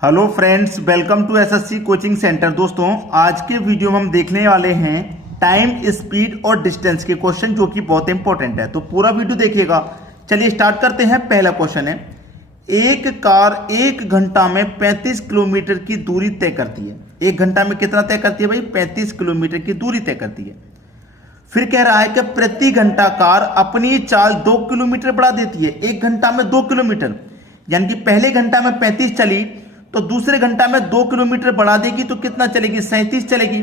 Hello friends, welcome to SSC coaching centre. दोस्तों, आज के वीडियो में हम देखने वाले हैं टाइम, स्पीड और डिस्टेंस के क्वेश्चन, जो कि बहुत इंपॉर्टेंट है। तो पूरा वीडियो देखिएगा। चलिए स्टार्ट करते हैं। पहला क्वेश्चन है, एक कार 1 घंटा में 35 किलोमीटर की दूरी तय करती है। 1 घंटा में कितना तय करती है भाई? 35 किलोमीटर की दूरी तय करती है। फिर कह रहा है कि प्रति घंटा कार अपनी चाल 2 किलोमीटर बढ़ा देती है। 1 घंटा में 2 किलोमीटर, यानी कि पहले घंटा में 35 चली तो दूसरे घंटा में 2 किलोमीटर बढ़ा देगी तो कितना चलेगी? 37 चलेगी।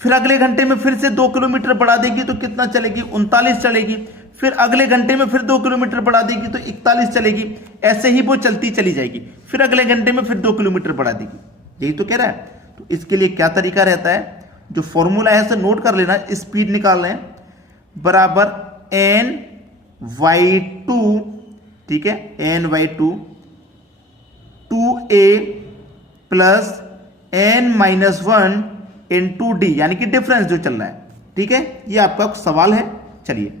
फिर अगले घंटे में फिर से 2 किलोमीटर बढ़ा देगी तो कितना चलेगी? 39 चलेगी। फिर अगले घंटे में फिर 2 किलोमीटर बढ़ा देगी तो 41 चलेगी। ऐसे ही वो चलती चली जाएगी। फिर अगले घंटे में फिर 2 किलोमीटर बढ़ा देगी। यही तो कह रहा है। तो इसके लिए क्या तरीका रहता है? जो फॉर्मूला है उसे नोट कर लेना। स्पीड निकाल लें बराबर n/2, ठीक है, n/2 2a plus n-1 into D, यानी कि डिफरेंस जो चल रहा है। ठीक है, ये आपका सवाल है। चलिए,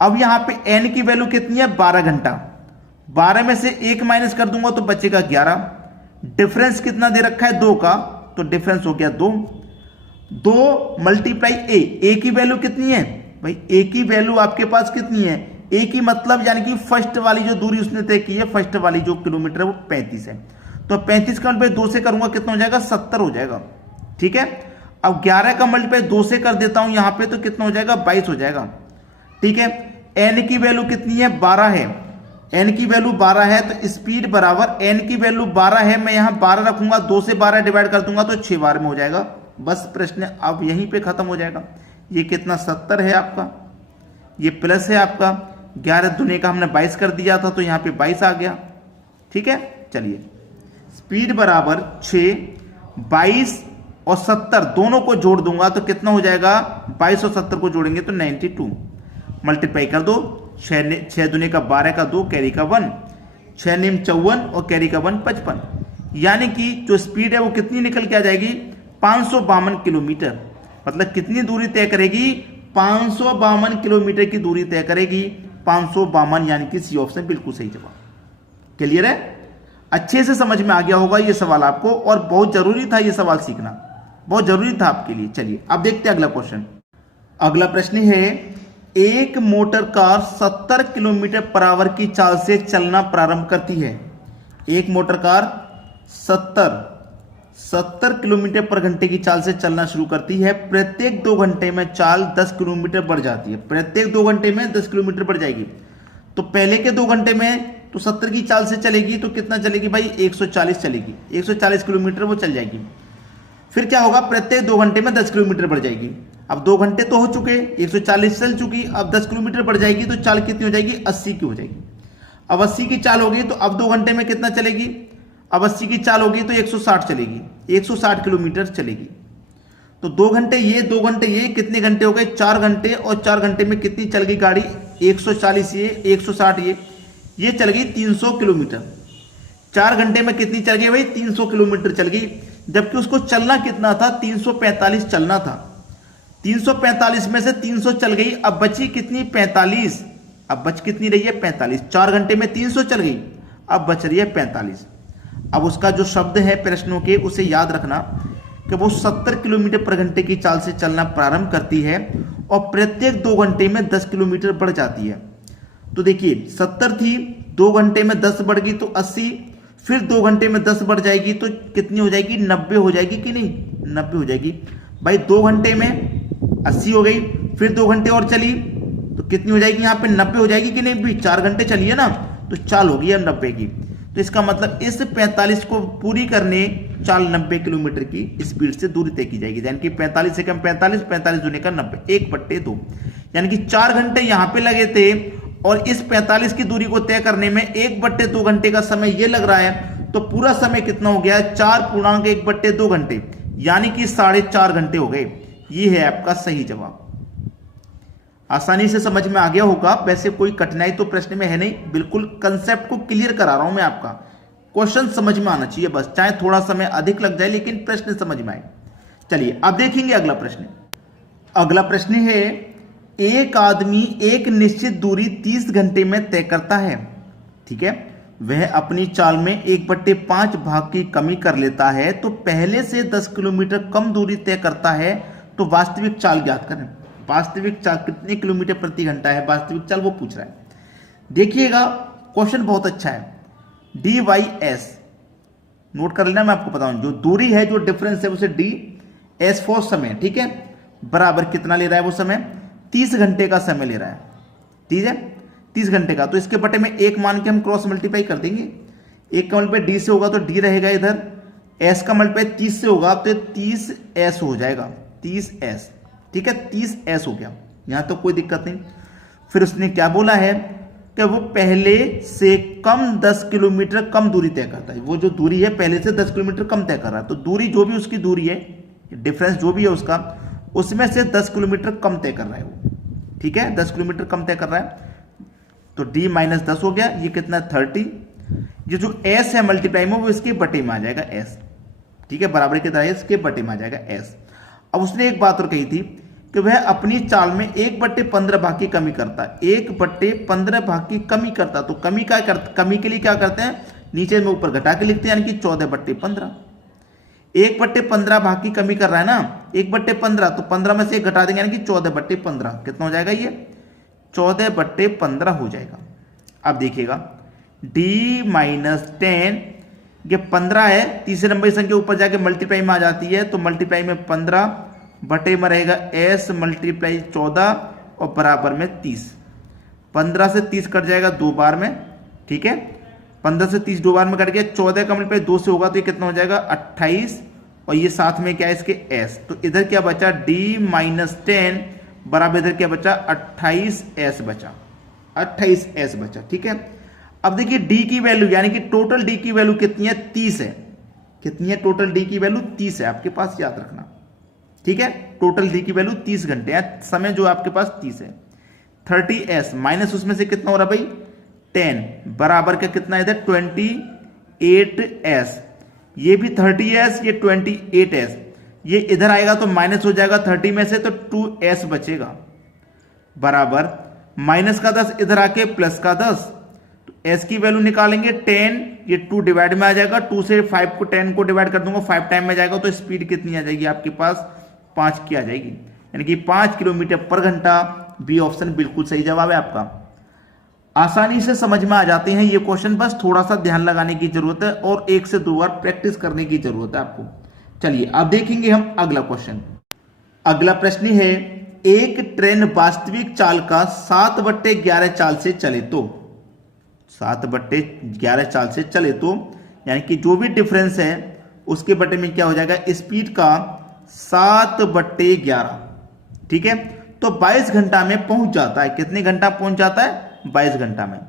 अब यहां पे n की वैल्यू कितनी है? 12 घंटा। 12 में से 1 माइनस कर दूंगा तो बचेगा 11। डिफरेंस कितना दे रखा है? 2 का, तो डिफरेंस हो गया 2। 2 मल्टीप्लाई ए की वैल्यू कितनी है भाई? ए की वैल्यू आपके पास कितनी है? ए की मतलब यानी कि फर्स्ट वाली जो दूरी उसने तय की है, फर्स्ट वाली जो किलोमीटर है वो 35 है। तो 35 का मल्टीप्लाई 2 से करूंगा, कितना हो जाएगा? 70 हो जाएगा। ठीक है, अब 11 का मल्टीप्लाई 2 से कर देता हूं यहां पे, तो कितना हो जाएगा? 22 हो जाएगा। ठीक है, एन की वैल्यू कितनी है? 12 है। एन की वैल्यू 12 है, तो स्पीड बराबर एन की वैल्यू 12 है, मैं यहां 12 रखूंगा, 2 से 12 डिवाइड कर दूंगा तो 6 बार में हो जाएगा। बस प्रश्न अब यहीं पे खत्म हो जाएगा। ये कितना? 70 है आपका, ये प्लस है आपका 11 दुने का हमने 22 कर दिया था, तो यहां पे 22 आ गया। ठीक है, चलिए, स्पीड बराबर 6, 22 और 70 दोनों को जोड़ दूंगा तो कितना हो जाएगा? 22 और 70 को जोड़ेंगे तो 92। मल्टीप्लाई कर दो, 6 दुने का 12 का 2, कैरी का 1, 6 निम 54 और कैरी का 1 55। यानी कि जो स्पीड है वो कितनी निकल के आ जाएगी? 552 किलोमीटर। मतलब कितनी दूरी तय करेगी? 552 किलोमीटर की दूरी तय करेगी। 552, यानी कि सी ऑप्शन बिल्कुल सही जवाब। क्लियर है? अच्छे से समझ में आ गया होगा ये सवाल आपको, और बहुत जरूरी था ये सवाल सीखना, बहुत जरूरी था आपके लिए। चलिए अब देखते हैं अगला क्वेश्चन। अगला प्रश्न है, एक motor car 70 kilometre per hour की चाल से चलना प्रारंभ करती है। एक मोटर कार 70 किलोमीटर पर घंटे की चाल से चलना शुरू करती है। प्रत्येक 2 घंटे में चाल 10 किलोमीटर बढ़ जाती है। प्रत्येक 2 घंटे में 10 किलोमीटर बढ़ जाएगी। तो पहले के 2 घंटे में तो 70 की चाल से चलेगी तो कितना चलेगी भाई? 140 चलेगी। 140 किलोमीटर वो चल जाएगी। फिर क्या होगा? प्रत्येक 2 घंटे में 10 किलोमीटर बढ़ जाएगी। अब 2 घंटे तो हो चुके, 140 चल चुकी, अब 10 किलोमीटर बढ़ जाएगी तो चाल कितनी हो जाएगी? 80 की हो जाएगी। अब 80 की चाल होगी तो अब 2 घंटे में कितना चलेगी? अब 80 की चाल होगी तो 160 चलेगी, 160 किलोमीटर चलेगी। तो 2 घंटे ये, 2 घंटे ये, कितने घंटे हो गए? 4 घंटे। और 4 घंटे में कितनी चल गई गाड़ी? 140 ये, 160 ये चल गई 300 किलोमीटर। 4 घंटे में कितनी चल गई भाई? 300 किलोमीटर चल गई। जबकि उसको चलना कितना था? 345 चलना था। 345 में से 300 चल गई, अब बची कितनी? 45। अब बच कितनी रही है? 45। 4 घंटे में 300 चल गई, अब बच रही है 45। अब उसका जो शब्द है प्रश्नों के, उसे याद रखना कि वो 70 किलोमीटर पर घंटे की चाल से चलना प्रारंभ करती है और प्रत्येक 2 घंटे में 10 किलोमीटर बढ़ जाती है। तो देखिए, 70 थी, 2 घंटे में 10 बढ़ गई तो 80, फिर 2 घंटे में 10 बढ़ जाएगी तो कितनी हो जाएगी? 90 हो जाएगी कि नहीं? 90 हो जाएगी भाई। 2 घंटे में 80 हो गई, फिर 2 घंटे और चली तो कितनी हो जाएगी? यहाँ पे 90 हो जाएगी कि नहीं? भी 4 घंटे चली है ना, तो चाल होगी अब 90 की। तो इसका मतलब इस 45 को पूरी करने चाल 90 किलोमीटर की स्पीड से दूरी तय की जाएगी। यानी कि 45 से कम 45, 45 दूनी का 90, 1/2। यानी कि 4 घंटे यहां पे लगे थे और इस 45 की दूरी को तय करने में 1/2 घंटे का समय ये लग रहा है। तो पूरा समय कितना हो गया? 4.1/2 घंटे, यानी कि 4.5 घंटे हो गए। ये है आपका सही जवाब। आसानी से समझ में आ गया होगा। वैसे कोई कठिनाई तो प्रश्न में है नहीं, बिल्कुल कंसेप्ट को क्लियर करा रहा हूं मैं आपका। क्वेश्चन समझ में आना चाहिए बस, चाहे थोड़ा समय अधिक लग जाए लेकिन प्रश्न समझ में आए। चलिए अब देखेंगे अगला प्रश्न। अगला प्रश्न है, एक आदमी एक निश्चित दूरी 30 घंटे में तय करता है। ठीक है, वह अपनी चाल में 1/5 भाग की कमी कर लेता है तो पहले से 10 किलोमीटर कम दूरी तय करता है, तो वास्तविक चाल ज्ञात करें। वास्तविक चाल कितने किलोमीटर प्रति घंटा है, वास्तविक चाल वो पूछ रहा है। देखिएगा क्वेश्चन बहुत अच्छा है। डी वाई एस नोट कर लेना, मैं आपको बताऊं जो दूरी है, जो डिफरेंस है उसे डी एस फॉर समय, ठीक है, बराबर कितना ले रहा है वो समय, 30 घंटे का समय ले रहा है, ठीक है, 30 घंटे का। तो इसके बटे में एक मान के हम क्रॉस मल्टीप्लाई कर देंगे। एक का मल्टीप्लाई डी से होगा तो डी रहेगा इधर, एस का मल्टीप्लाई 30 से होगा तो 30 एस हो जाएगा, 30 एस, ठीक है, 30 एस हो गया, यहां तो कोई दिक्कत नहीं। फिर उसने क्या बोला है कि वो पहले से कम 10 किलोमीटर कम दूरी तय करता है। वो जो दूरी है पहले से 10 किलोमीटर कम तय कर रहा है, तो दूरी जो भी उसकी दूरी है, डिफरेंस जो भी है उसका, उसमें से 10 किलोमीटर कम तय कर रहा है वो, ठीक है, 10 किलोमीटर कम तय कर रहा है। तो d माइनस 10 हो गया, ये कितना 30, ये जो s है मल्टीप्लाई में वो इसके बटे में आ जाएगा s, ठीक है, बराबर कितना है, इसके बटे में आ जाएगा s। अब उसने एक बात और कही थी कि वह अपनी चाल में 1/15 भाग की कमी करता है, 1/15 भाग की कमी करता। तो कमी के लिए क्या करते हैं, नीचे में ऊपर घटा के लिखते हैं, यानी कि 14/15। 1/15 भाग की कमी कर रहा है ना, 1/15, तो 15 में से एक घटा देंगे, यानी कि 14/15 कितना हो जाएगा, ये 14/15 हो जाएगा। अब देखिएगा d माइनस 10, ये 15 है, तीसरे नंबर की संख्या ऊपर जाके मल्टीप्लाई में आ जाती है, तो मल्टीप्लाई में 15 बटे में रहेगा s मल्टीप्लाई 14 और बराबर में 30। 15 से 30 कट जाएगा 2 बार में, ठीक है, 15 से 30 2 बार में कट गया। 14 का मल्टीप्लाई 2 से होगा तो ये कितना हो जाएगा 28, और ये साथ में क्या है इसके s, तो इधर क्या बचा d माइनस 10 बराबर इधर क्या बचा 28s बचा, 28s बचा, ठीक है। अब देखिए d की वैल्यू, यानी कि टोटल d की वैल्यू कितनी है, 30 है। कितनी है टोटल d की वैल्यू, 30 है, आपके पास याद रखना, ठीक है, टोटल d की वैल्यू 30 घंटे है, समय जो आपके पास 30 है। 30s माइनस उसमें से कितना हो रहा भाई 10 बराबर का कितना है इधर 28s, ये भी 30s, ये 28s, ये इधर आएगा तो माइनस हो जाएगा 30 में से, तो 2s बचेगा, बराबर माइनस का 10 इधर आके प्लस का 10, तो s की वैल्यू निकालेंगे 10, ये 2 डिवाइड में आ जाएगा, 2 से 5 को 10 को डिवाइड कर दूंगा, 5 टाइम में जाएगा, तो स्पीड कितनी आ जाएगी आपके पास 5 की आ जाएगी, यानी कि 5 किलोमीटर पर घंटा। बी ऑप्शन बिल्कुल सही जवाब है आपका। आसानी से समझ में आ जाते हैं ये क्वेश्चन, बस थोड़ा सा ध्यान लगाने की जरूरत है और 1 से 2 बार प्रैक्टिस करने की जरूरत है आपको। चलिए अब देखेंगे हम अगला क्वेश्चन। अगला प्रश्न है, एक ट्रेन वास्तविक चाल का 7/11 चाल से चले तो, 7/11 चाल से चले तो, यानी कि जो भी डिफरेंस है उसके बटे में क्या हो जाएगा, स्पीड का 7/11, ठीक है, तो 22 घंटा में पहुंच जाता है। कितने घंटा पहुंच जाता है, 22 घंटा में,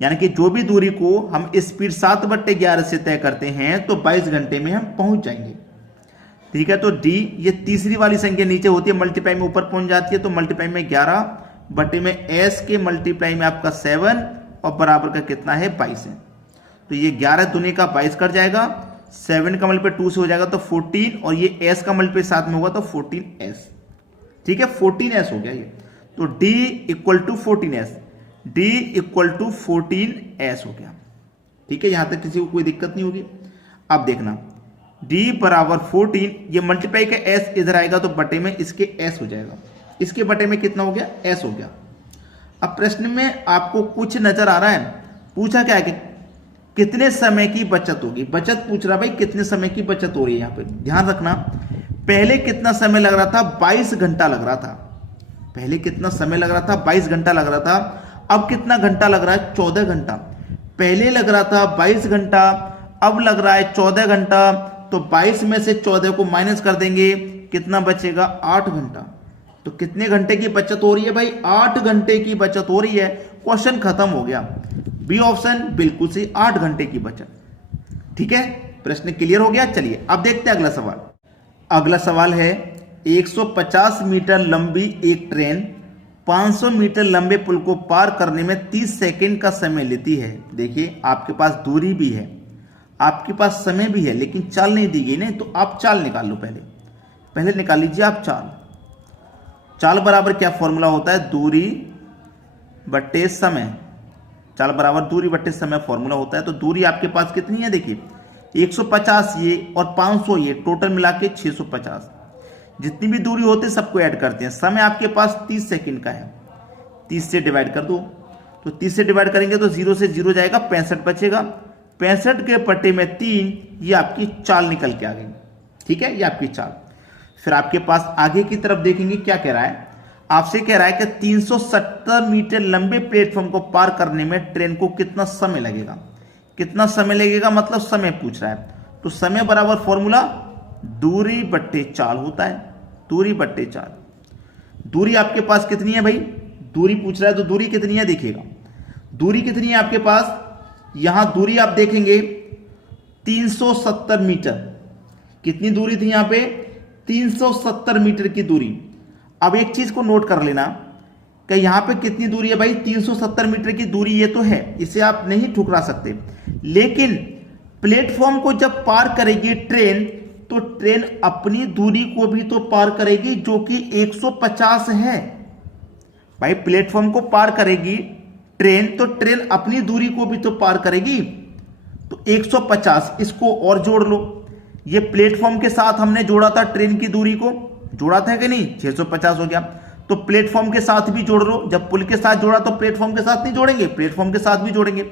यानी कि जो भी दूरी को हम स्पीड 7/11 से तय करते हैं तो 22 घंटे में हम पहुंच जाएंगे, ठीक है। तो डी, ये तीसरी वाली संख्या नीचे होती है, मल्टीप्लाई में ऊपर पहुंच जाती है, तो मल्टीप्लाई में 11 बटे में एस के मल्टीप्लाई में आपका 7 और बराबर का कितना है 22 है, तो ये 11 दूनी का 22 कट जाएगा, 7 का मल्टीप्लाई 2 से हो जाएगा तो 14, और ये s का मल्टीप्लाई साथ में होगा तो 14s, ठीक है, 14s हो गया ये। तो d equal to 14s, d equal to 14s हो गया, ठीक है, यहां तक किसी को कोई दिक्कत नहीं होगी। अब देखना d बराबर 14, ये मल्टीप्लाई का s इधर आएगा तो बटे में इसके s हो जाएगा, इसके बटे में कितना हो गया s हो गया। अब प्रश्न में आपको कुछ नजर आ रहा है, पूछा क्या है कि कितने समय की बचत होगी, बचत पूछ रहा भाई, कितने समय की बचत हो रही है। यहां पे ध्यान रखना, पहले कितना समय लग रहा था, 22 घंटा लग रहा था, पहले कितना समय लग रहा था 22 घंटा लग रहा था, अब कितना घंटा लग रहा है 14 घंटा। पहले लग रहा था 22 घंटा, अब लग रहा है 14 घंटा, तो 22 में से 14 को माइनस कर देंगे, कितना बचेगा 8 घंटा। तो कितने घंटे की बचत हो रही है भाई, 8 घंटे की बचत हो रही है। क्वेश्चन खत्म हो गया, बी ऑप्शन बिल्कुल सही, 8 घंटे की बचत, ठीक है, प्रश्न क्लियर हो गया। चलिए अब देखते हैं अगला सवाल। अगला सवाल है, 150 मीटर लंबी एक ट्रेन 500 मीटर लंबे पुल को पार करने में 30 सेकंड का समय लेती है। देखिए आपके पास दूरी भी है, आपके पास समय भी है, लेकिन चाल नहीं दी गई, नहीं तो आप चाल निकाल लो, पहले निकाल लीजिए आप चाल। चाल बराबर क्या फॉर्मूला होता है, दूरी बटे समय, चाल बराबर दूरी बट्टे समय फॉर्मूला होता है। तो दूरी आपके पास कितनी है, देखिए 150 ये और 500 ये, टोटल मिला के 650। जितनी भी दूरी होती है सबको ऐड करते हैं। समय आपके पास 30 सेकंड का है, 30 से डिवाइड कर दो, तो 30 से डिवाइड करेंगे तो 0 से 0 जाएगा, 65 बचेगा। 65 के बट्टे में 3, ये आपकी चाल निकल के आ गई। ठीक है, ये आपकी चाल। फिर आपके पास आगे की तरफ देखेंगे क्या कह रहा है, आपसे कह रहा है कि 370 मीटर लंबे प्लेटफॉर्म को पार करने में ट्रेन को कितना समय लगेगा। कितना समय लगेगा मतलब समय पूछ रहा है। तो समय बराबर फॉर्मूला दूरी बट्टे चाल होता है, दूरी बट्टे चाल। दूरी आपके पास कितनी है भाई, दूरी पूछ रहा है तो दूरी कितनी है, देखिएगा दूरी कितनी है आपके पास। यहां दूरी आप देखेंगे 370 मीटर। कितनी दूरी थी यहां पे, 370 मीटर की दूरी। अब एक चीज को नोट कर लेना कि यहां पे कितनी दूरी है भाई, 370 मीटर की दूरी ये तो है, इसे आप नहीं ठुकरा सकते। लेकिन प्लेटफॉर्म को जब पार करेगी ट्रेन, तो ट्रेन अपनी दूरी को भी तो पार करेगी जो कि 150 है भाई। प्लेटफॉर्म को पार करेगी ट्रेन, तो ट्रेन अपनी दूरी को भी तो पार करेगी। तो 150 इसको और जोड़ लो। ये प्लेटफॉर्म के साथ हमने जोड़ा था, ट्रेन की दूरी को जोड़ा था कि नहीं, 650 हो गया। तो प्लेटफॉर्म के साथ भी जोड़ लो। जब पुल के साथ जोड़ा तो प्लेटफॉर्म के साथ नहीं जोड़ेंगे, प्लेटफॉर्म के साथ भी जोड़ेंगे।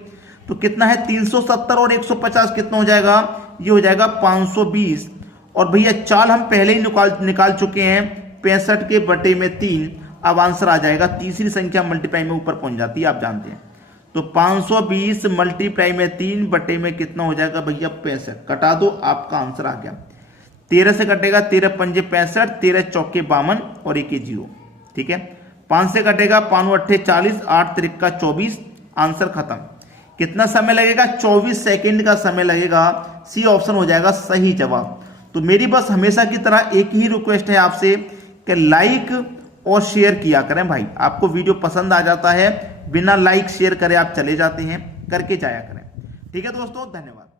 तो कितना है 370 और 150 कितना हो जाएगा, ये हो जाएगा 520। और भैया चाल हम पहले ही निकाल चुके हैं 65 के बटे में 3। अब आंसर आ जाएगा, तीसरी संख्या मल्टीप्लाई में ऊपर पहुंच जाती है, आप जानते हैं। तो 520 मल्टीप्लाई में 3 बटे में कितना हो जाएगा भैया 65। कटा दो, आपका आंसर आ गया। 13 से कटेगा, 13 पंजे 65, 13 चौके 52 और 1 0। ठीक है, 5 से कटेगा, 5 अट्ठे 40, 8 त्रिका 24, आंसर खत्म। कितना समय लगेगा, 24 सेकंड का समय लगेगा। सी ऑप्शन हो जाएगा सही जवाब। तो मेरी बस हमेशा की तरह एक ही रिक्वेस्ट है आपसे कि लाइक और शेयर किया करें भाई। आपको वीडियो पसंद आ जाता है, बिना लाइक शेयर करे आप चले जाते हैं, करके जाया करें। ठीक है दोस्तों, धन्यवाद।